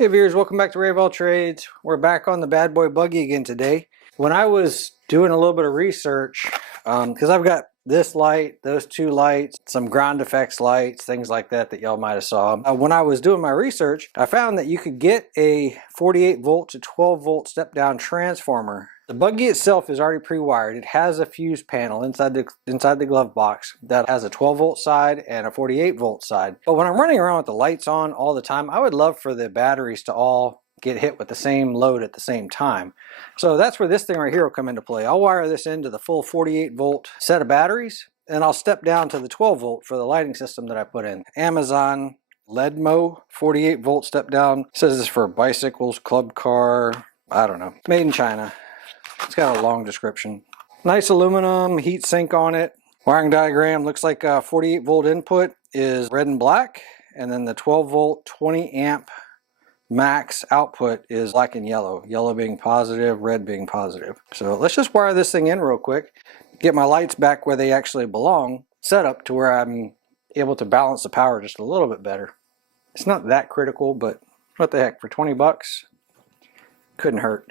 Hey viewers, welcome back to Ray of All Trades. We're back on the bad boy buggy again today. When I was doing a little bit of research, because I've got this light, those two lights, some ground effects lights, things like that y'all might have saw. When I was doing my research, I found that you could get a 48 volt to 12 volt step down transformer. The buggy itself is already pre-wired. It has a fuse panel inside the glove box that has a 12 volt side and a 48 volt side. But when I'm running around with the lights on all the time, I would love for the batteries to all get hit with the same load at the same time. So that's where this thing right here will come into play. I'll wire this into the full 48 volt set of batteries, and I'll step down to the 12 volt for the lighting system that I put in. Amazon LEDMO 48 volt step down. It says this for bicycles, club car, I don't know. Made in China. It's got a long description. Nice aluminum heat sink on it. Wiring diagram looks like a 48 volt input is red and black, and then the 12 volt 20 amp max output is black and yellow. Yellow being positive, red being positive. So let's just wire this thing in real quick, get my lights back where they actually belong, set up to where I'm able to balance the power just a little bit better. It's not that critical, but what the heck, for 20 bucks, couldn't hurt.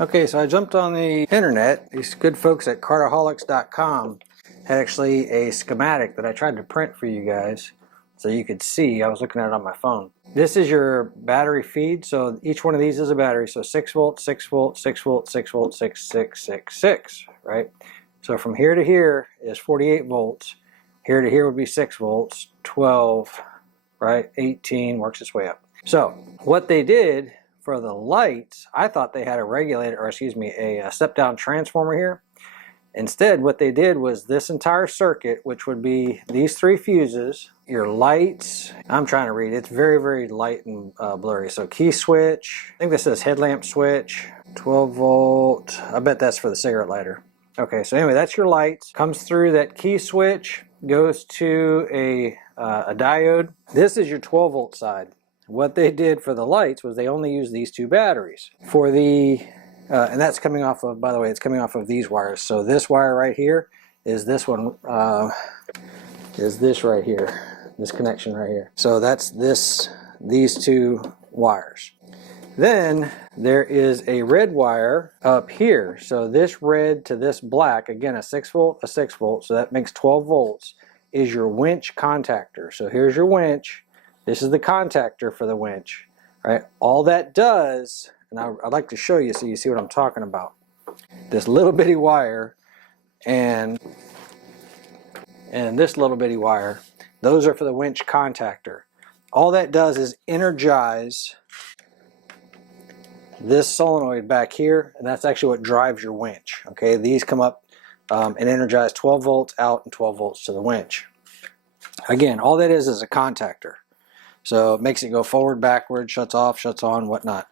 Okay, so I jumped on the internet. These good folks at cartaholics.com had actually a schematic that I tried to print for you guys so you could see. I was looking at it on my phone. This is your battery feed, so each one of these is a battery. So 6 volt, 6 volt, 6 volt, 6 volt, 6, 6, 6, 6, right? So from here to here is 48 volts. Here to here would be 6 volts, 12, right? 18, works its way up. So what they did for the lights, I thought they had a regulator, or excuse me, a step down transformer here. Instead, what they did was this entire circuit, which would be these three fuses, your lights, I'm trying to read, it's very, very light and blurry. So key switch, I think this says headlamp switch, 12 volt, I bet that's for the cigarette lighter. Okay, so anyway, that's your lights, comes through that key switch, goes to a diode. This is your 12 volt side. What they did for the lights was they only used these two batteries. For the, and that's coming off of, by the way, it's coming off of these wires. So this wire right here is this one, is this right here, this connection right here. So that's these two wires. Then there is a red wire up here. So this red to this black, again, a 6 volt, a 6 volt, so that makes 12 volts, is your winch contactor. So here's your winch. This is the contactor for the winch, right? All that does, and I'd like to show you so you see what I'm talking about. This little bitty wire and this little bitty wire, those are for the winch contactor. All that does is energize this solenoid back here, and that's actually what drives your winch, okay? These come up and energize 12 volts out and 12 volts to the winch. Again, all that is a contactor. So it makes it go forward, backward, shuts off, shuts on, whatnot.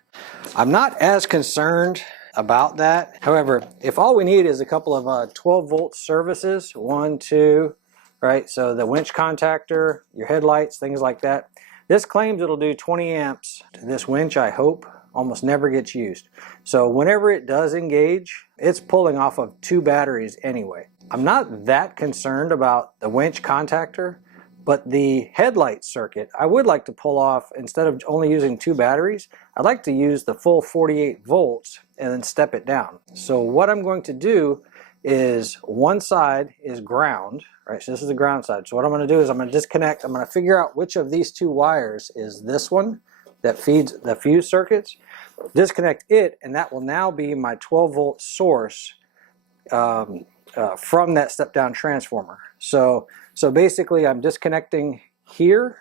I'm not as concerned about that. However, if all we need is a couple of 12 volt services, 1, 2, right? So the winch contactor, your headlights, things like that. This claims it'll do 20 amps. This winch, I hope, almost never gets used. So whenever it does engage, it's pulling off of two batteries anyway. I'm not that concerned about the winch contactor. But the headlight circuit, I would like to pull off, instead of only using two batteries, I'd like to use the full 48 volts and then step it down. So what I'm going to do is one side is ground, right? So this is the ground side. So what I'm going to do is I'm going to disconnect, I'm going to figure out which of these two wires is this one that feeds the fuse circuits, disconnect it, and that will now be my 12 volt source from that step down transformer. So basically I'm disconnecting here,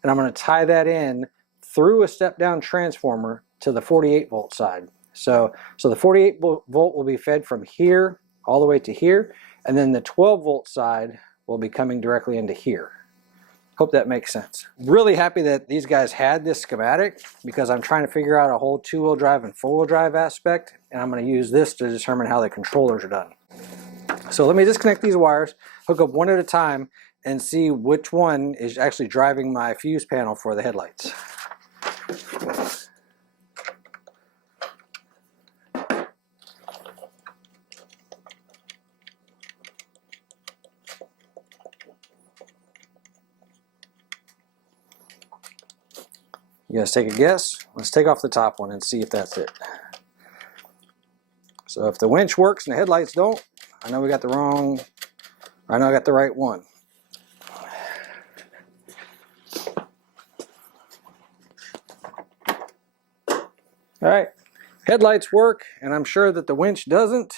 and I'm going to tie that in through a step down transformer to the 48 volt side. So the 48 volt will be fed from here all the way to here, and then the 12 volt side will be coming directly into here. Hope that makes sense. Really happy that these guys had this schematic, because I'm trying to figure out a whole two-wheel drive and four-wheel drive aspect, and I'm going to use this to determine how the controllers are done. So let me disconnect these wires, hook up one at a time, and see which one is actually driving my fuse panel for the headlights. You guys take a guess? Let's take off the top one and see if that's it. So if the winch works and the headlights don't, I know we got the wrong, I know I got the right one. All right, headlights work, and I'm sure that the winch doesn't.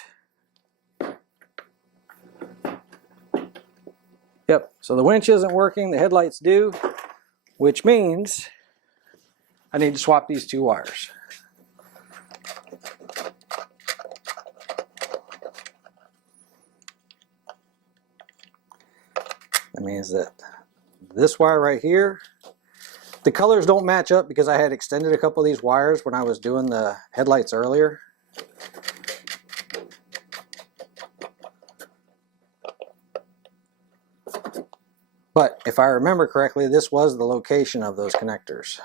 Yep, so the winch isn't working, the headlights do, which means I need to swap these two wires. That means that this wire right here, the colors don't match up because I had extended a couple of these wires when I was doing the headlights earlier. But if I remember correctly, this was the location of those connectors.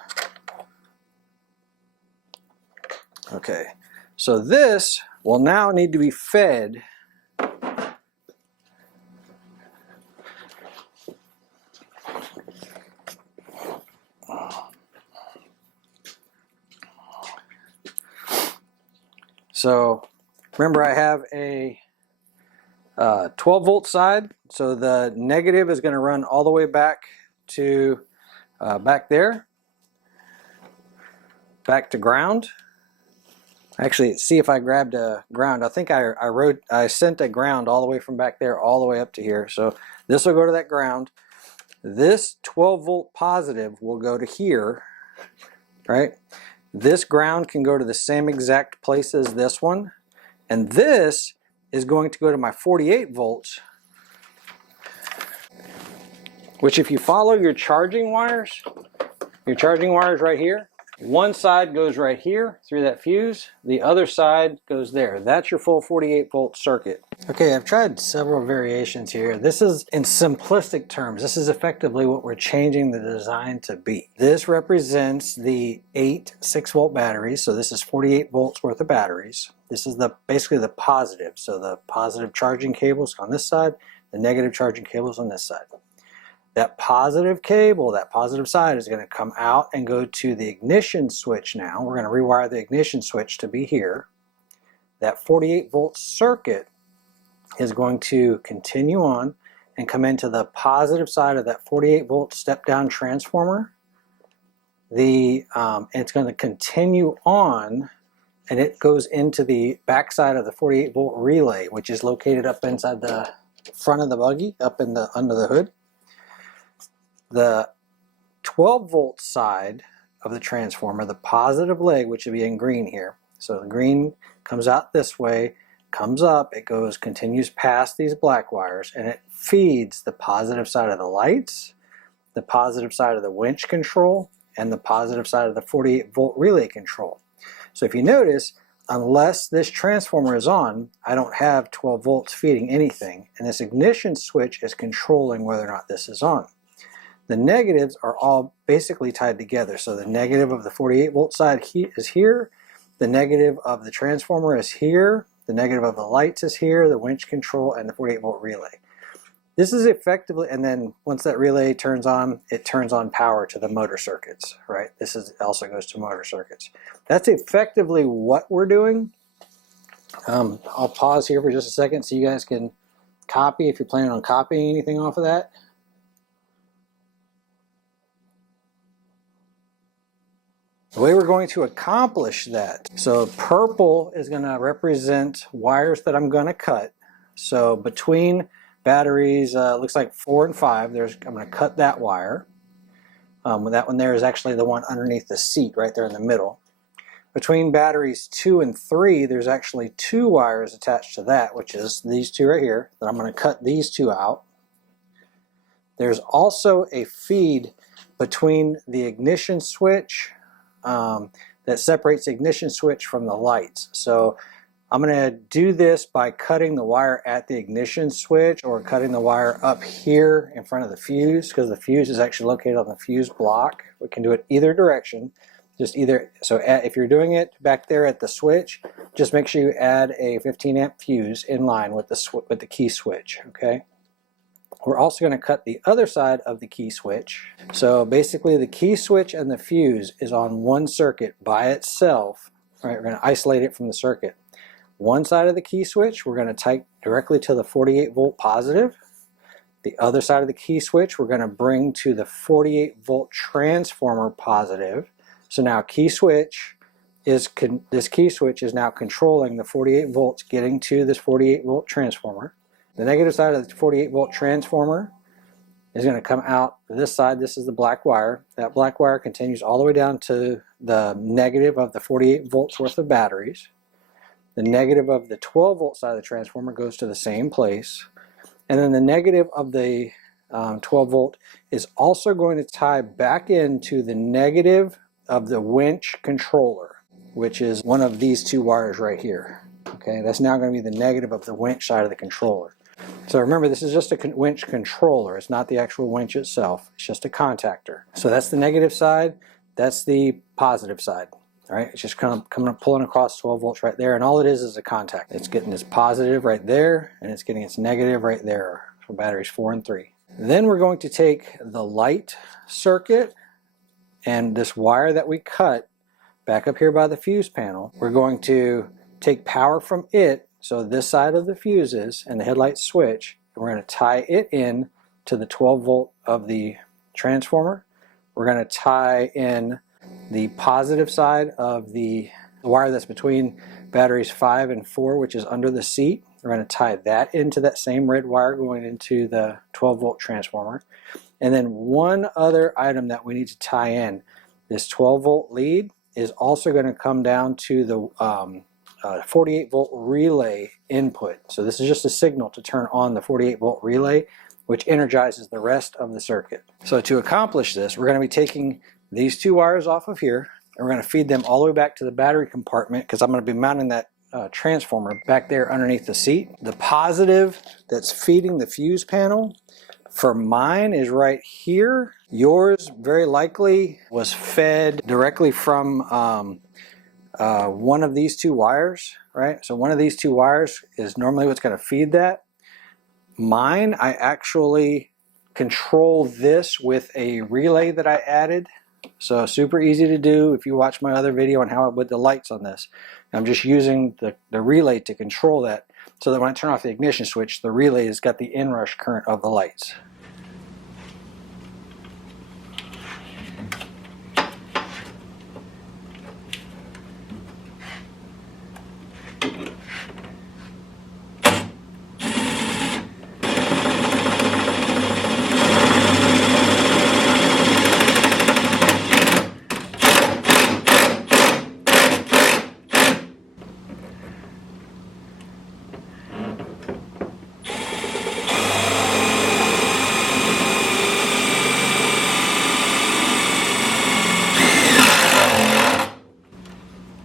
Okay, so this will now need to be fed So remember, I have a 12 volt side, so the negative is going to run all the way back to back there, back to ground. Actually, see if I grabbed a ground. I think I sent a ground all the way from back there all the way up to here. So this will go to that ground. This 12 volt positive will go to here, right? This ground can go to the same exact place as this one. And this is going to go to my 48 volts, which if you follow your charging wires right here, one side goes right here through that fuse, the other side goes there. That's your full 48 volt circuit. Okay, I've tried several variations here. This is, in simplistic terms, this is effectively what we're changing the design to be. This represents the 8 6-volt batteries, so this is 48 volts worth of batteries. This is basically the positive, so the positive charging cables on this side, the negative charging cables on this side. That positive cable, that positive side, is going to come out and go to the ignition switch now. We're going to rewire the ignition switch to be here. That 48 volt circuit is going to continue on and come into the positive side of that 48 volt step down transformer. It's going to continue on, and it goes into the back side of the 48 volt relay, which is located up inside the front of the buggy, up in the under the hood. The 12 volt side of the transformer, the positive leg, which would be in green here. So the green comes out this way, comes up, it goes, continues past these black wires, and it feeds the positive side of the lights, the positive side of the winch control, and the positive side of the 48 volt relay control. So if you notice, unless this transformer is on, I don't have 12 volts feeding anything, and this ignition switch is controlling whether or not this is on. The negatives are all basically tied together. So the negative of the 48 volt side is here, the negative of the transformer is here, the negative of the lights is here, the winch control, and the 48 volt relay. This is effectively, and then once that relay turns on, it turns on power to the motor circuits, right? This also goes to motor circuits. That's effectively what we're doing. I'll pause here for just a second so you guys can copy if you're planning on copying anything off of that. The way we're going to accomplish that, so purple is going to represent wires that I'm going to cut. So between batteries, looks like 4 and 5, I'm going to cut that wire. That one there is actually the one underneath the seat, right there in the middle. Between batteries 2 and 3, there's actually 2 wires attached to that, which is these 2 right here, that I'm going to cut these 2 out. There's also a feed between the ignition switch that separates the ignition switch from the lights. So I'm going to do this by cutting the wire at the ignition switch or cutting the wire up here in front of the fuse, because the fuse is actually located on the fuse block. We can do it either direction. Just either, so if you're doing it back there at the switch, just make sure you add a 15 amp fuse in line with the key switch, okay? We're also going to cut the other side of the key switch. So basically the key switch and the fuse is on one circuit by itself. Right, we're going to isolate it from the circuit. One side of the key switch we're going to tie directly to the 48 volt positive. The other side of the key switch we're going to bring to the 48 volt transformer positive. So now this key switch is now controlling the 48 volts getting to this 48 volt transformer. The negative side of the 48 volt transformer is going to come out this side. This is the black wire. That black wire continues all the way down to the negative of the 48 volts worth of batteries. The negative of the 12 volt side of the transformer goes to the same place. And then the negative of the 12 volt is also going to tie back into the negative of the winch controller, which is one of these two wires right here. Okay, that's now going to be the negative of the winch side of the controller. So remember, this is just a winch controller. It's not the actual winch itself. It's just a contactor. So that's the negative side. That's the positive side. All right, it's just kind of coming up, pulling across 12 volts right there, and all it is a contact. It's getting its positive right there, and it's getting its negative right there for batteries 4 and 3. Then we're going to take the light circuit and this wire that we cut back up here by the fuse panel. We're going to take power from it, so this side of the fuses and the headlight switch, and we're going to tie it in to the 12 volt of the transformer. We're going to tie in the positive side of the wire that's between batteries 5 and 4, which is under the seat. We're going to tie that into that same red wire going into the 12 volt transformer. And then one other item that we need to tie in, this 12 volt lead is also going to come down to the 48 volt relay input. So this is just a signal to turn on the 48 volt relay, which energizes the rest of the circuit. So to accomplish this, we're going to be taking these two wires off of here, and we're going to feed them all the way back to the battery compartment, because I'm going to be mounting that transformer back there underneath the seat. The positive that's feeding the fuse panel for mine is right here. Yours very likely was fed directly from one of these two wires, right? So one of these two wires is normally what's going to feed that. Mine, I actually control this with a relay that I added. So super easy to do if you watch my other video on how I put the lights on this. I'm just using the relay to control that, so that when I turn off the ignition switch, the relay has got the inrush current of the lights.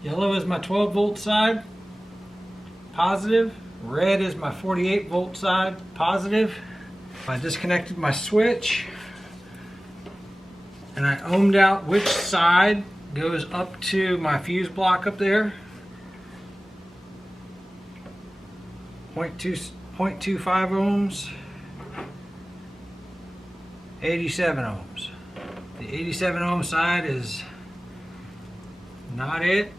Yellow is my 12 volt side, positive. Red is my 48 volt side, positive. I disconnected my switch and I ohmed out which side goes up to my fuse block up there. 0.25 ohms, 87 ohms. The 87 ohm side is not it.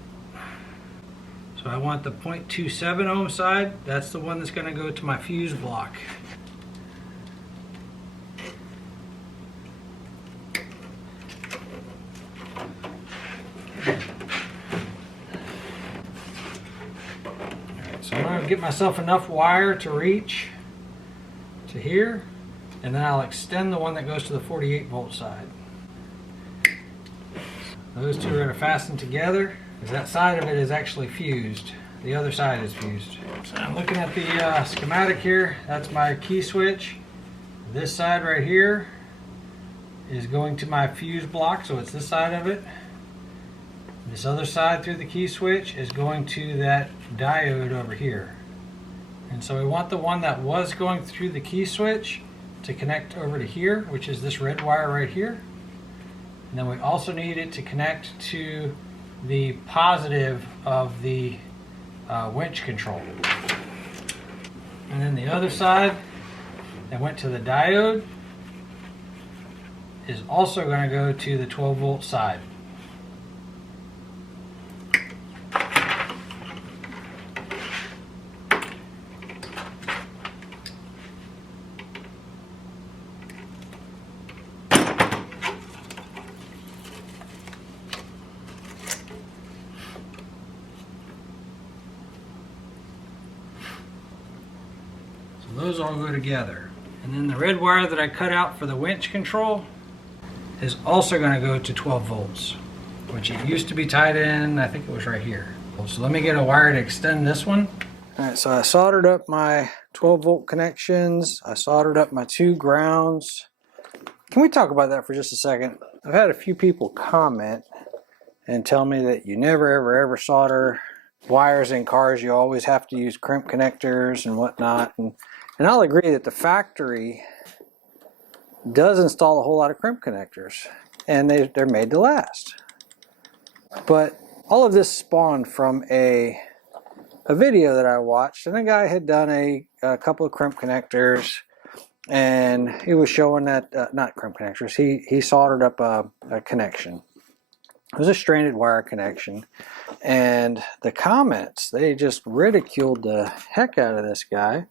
So I want the 0.27 ohm side. That's the one that's going to go to my fuse block. Alright, so I'm going to get myself enough wire to reach to here, and then I'll extend the one that goes to the 48 volt side. Those two are going to fasten together, because that side of it is actually fused. The other side is fused. So I'm looking at the schematic here. That's my key switch. This side right here is going to my fuse block, so it's this side of it. This other side through the key switch is going to that diode over here. And so we want the one that was going through the key switch to connect over to here, which is this red wire right here. And then we also need it to connect to the positive of the winch control. And then the other side that went to the diode is also going to go to the 12 volt side. Those all go together. And then the red wire that I cut out for the winch control is also going to go to 12 volts, which it used to be tied in, I think it was right here. So let me get a wire to extend this one. Alright, so I soldered up my 12 volt connections. I soldered up my 2 grounds. Can we talk about that for just a second? I've had a few people comment and tell me that you never ever solder wires in cars. You always have to use crimp connectors and whatnot. And I'll agree that the factory does install a whole lot of crimp connectors, and they're made to last. But all of this spawned from a video that I watched, and a guy had done a couple of crimp connectors, and he was showing that, not crimp connectors, he soldered up a connection. It was a stranded wire connection, and the comments, they just ridiculed the heck out of this guy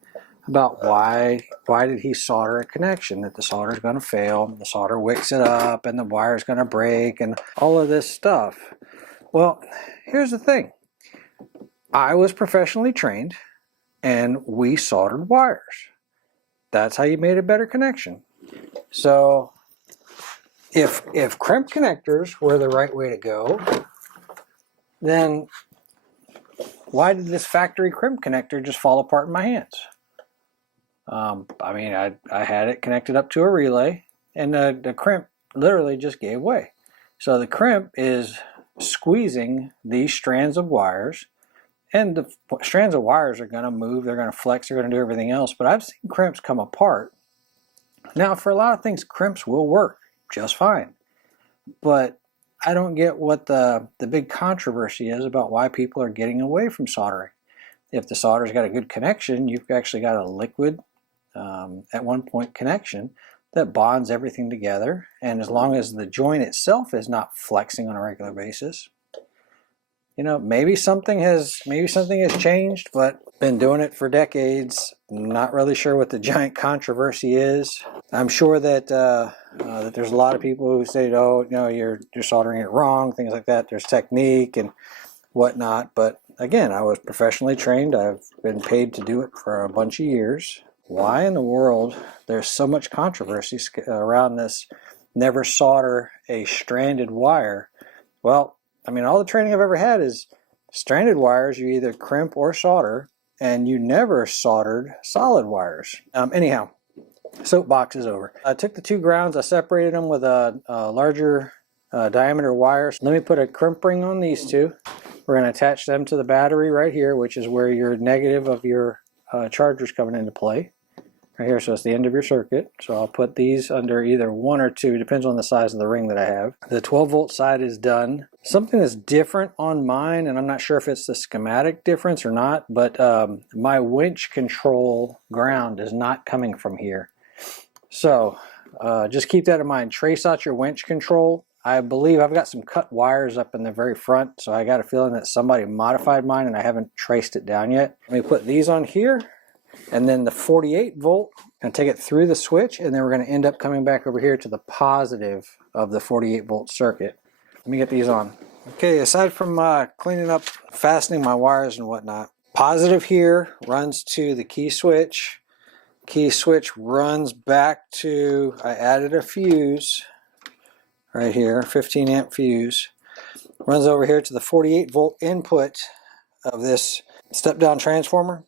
about why did he solder a connection, that the solder is going to fail, the solder wicks it up, and the wire is going to break, and all of this stuff. Well, here's the thing. I was professionally trained, and we soldered wires. That's how you made a better connection. So if crimp connectors were the right way to go, then why did this factory crimp connector just fall apart in my hands? I mean, I had it connected up to a relay, and the crimp literally just gave way. So the crimp is squeezing these strands of wires, and the strands of wires are going to move, they're going to flex, they're going to do everything else. But I've seen crimps come apart. Now, for a lot of things, crimps will work just fine. But I don't get what the big controversy is about why people are getting away from soldering. If the solder's got a good connection, you've actually got a liquid at one point connection that bonds everything together, and as long as the joint itself is not flexing on a regular basis, you know, maybe something has changed, but been doing it for decades. Not really sure what the giant controversy is. I'm sure that that there's a lot of people who say, oh, no, you're soldering it wrong, things like that. There's technique and whatnot, but again, I was professionally trained. I've been paid to do it for a bunch of years. Why in the world there's so much controversy around this never solder a stranded wire? Well, I mean, all the training I've ever had is stranded wires you either crimp or solder, and you never soldered solid wires. Anyhow, soapbox is over. I took the 2 grounds, I separated them with a larger diameter wire. Let me put a crimp ring on these 2. We're going to attach them to the battery right here, which is where your negative of your charger is coming into play. Right here, so it's the end of your circuit. So I'll put these under either 1 or 2, depends on the size of the ring that I have. The 12 volt side is done. Something that's different on mine, and I'm not sure if it's the schematic difference or not, but my winch control ground is not coming from here. So just keep that in mind. Trace out your winch control. I believe I've got some cut wires up in the very front, so I got a feeling that somebody modified mine and I haven't traced it down yet. Let me put these on here, and then the 48 volt, and take it through the switch, and then we're going to end up coming back over here to the positive of the 48 volt circuit. Let me get these on. Okay, aside from cleaning up, fastening my wires and whatnot, positive here runs to the key switch. Key switch runs back to, I added a fuse right here, 15 amp fuse. Runs over here to the 48 volt input of this step down transformer.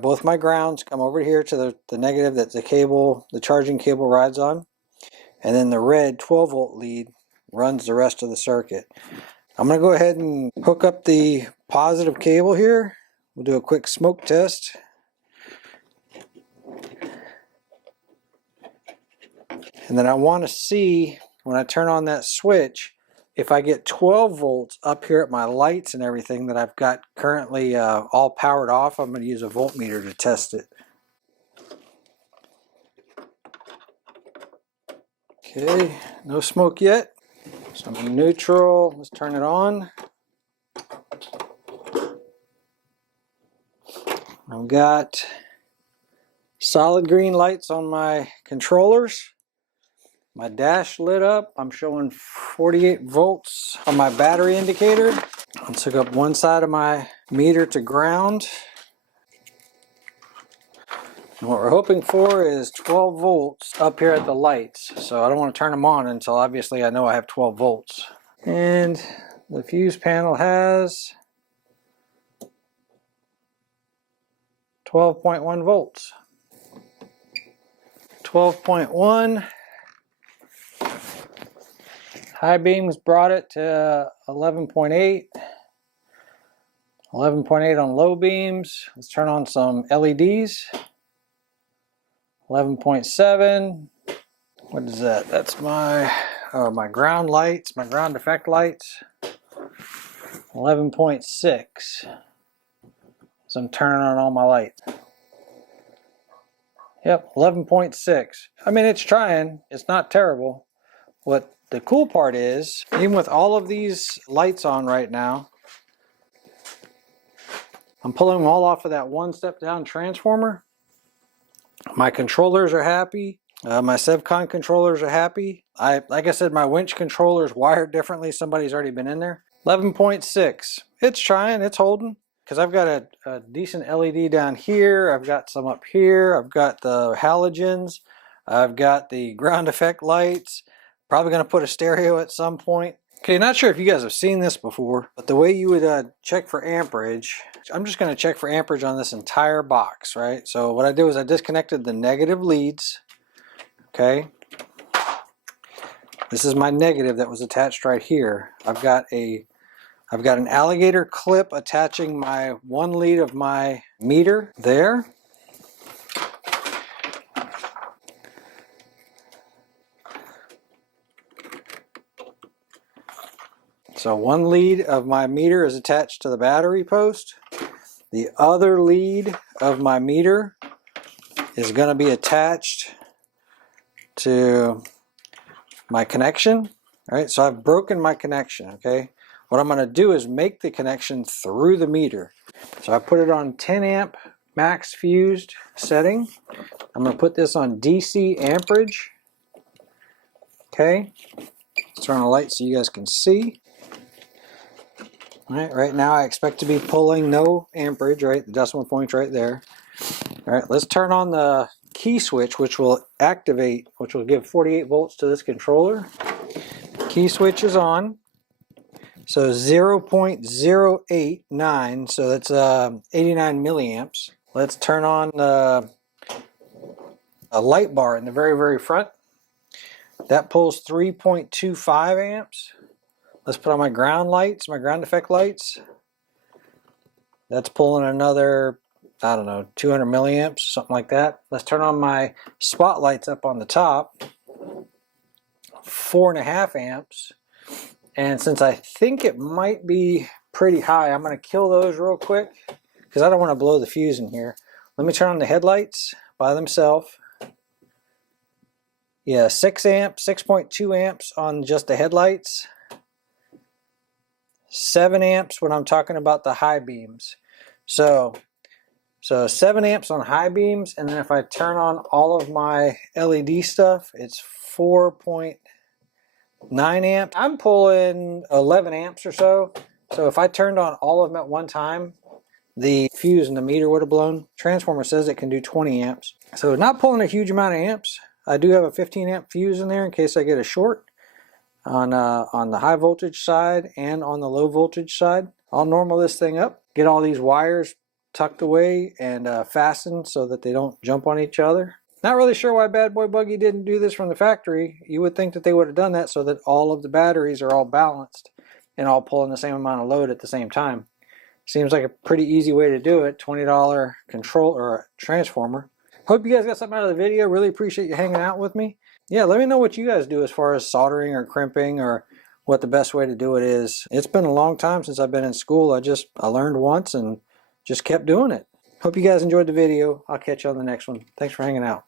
Both my grounds come over here to the negative that the charging cable rides on, and then the red 12 volt lead runs the rest of the circuit. I'm going to go ahead and hook up the positive cable here. We'll do a quick smoke test. And then I want to see when I turn on that switch if I get 12 volts up here at my lights and everything that I've got currently all powered off. I'm going to use a voltmeter to test it. Okay, no smoke yet. So I'm in neutral. Let's turn it on. I've got solid green lights on my controllers. My dash lit up. I'm showing 48 volts on my battery indicator. Let's hook up one side of my meter to ground. And what we're hoping for is 12 volts up here at the lights. So I don't want to turn them on until obviously I know I have 12 volts. And the fuse panel has 12.1 volts. 12.1. High beams brought it to 11.8. 11.8 on low beams. Let's turn on some LEDs. 11.7. What is that? That's my ground lights, my ground effect lights. 11.6. So I'm turning on all my lights. Yep, 11.6. I mean, it's trying. It's not terrible. What the cool part is, even with all of these lights on right now, I'm pulling them all off of that one step down transformer. My controllers are happy. My Sevcon controllers are happy. Like I said, my winch controller is wired differently. Somebody's already been in there. 11.6. It's trying. It's holding. Because I've got a decent LED down here. I've got some up here. I've got the halogens. I've got the ground effect lights. Probably going to put a stereo at some point. Okay, not sure if you guys have seen this before, but the way you would check for amperage, I'm just going to check for amperage on this entire box, right? So what I did was I disconnected the negative leads. Okay. This is my negative that was attached right here. I've got an alligator clip attaching my one lead of my meter there. So one lead of my meter is attached to the battery post. The other lead of my meter is going to be attached to my connection. All right, so I've broken my connection, okay? What I'm going to do is make the connection through the meter. So I put it on 10 amp max fused setting. I'm going to put this on DC amperage. Okay, let's turn on a light so you guys can see. All right, right now I expect to be pulling no amperage, right? The decimal point's right there. All right, let's turn on the key switch, which will activate, which will give 48 volts to this controller. Key switch is on. So 0.089, so that's 89 milliamps. Let's turn on a light bar in the very, very front. That pulls 3.25 amps. Let's put on my ground lights, my ground effect lights. That's pulling another, I don't know, 200 milliamps, something like that. Let's turn on my spotlights up on the top. 4.5 amps. And since I think it might be pretty high, I'm going to kill those real quick because I don't want to blow the fuse in here. Let me turn on the headlights by themselves. Yeah, 6 amps, 6.2 amps on just the headlights. 7 amps when I'm talking about the high beams. So 7 amps on high beams, and then if I turn on all of my LED stuff, it's 4.9 amps. I'm pulling 11 amps or so. So if I turned on all of them at one time, the fuse in the meter would have blown. Transformer says it can do 20 amps. So not pulling a huge amount of amps. I do have a 15 amp fuse in there in case I get a short on the high voltage side and on the low voltage side. I'll normal this thing up, get all these wires tucked away and fastened so that they don't jump on each other. Not really sure why Bad Boy Buggy didn't do this from the factory. You would think that they would have done that so that all of the batteries are all balanced and all pulling the same amount of load at the same time. Seems like a pretty easy way to do it. $20 control or transformer. Hope you guys got something out of the video. Really appreciate you hanging out with me. Yeah, let me know what you guys do as far as soldering or crimping, or what the best way to do it is. It's been a long time since I've been in school. I learned once and just kept doing it. Hope you guys enjoyed the video. I'll catch you on the next one. Thanks for hanging out.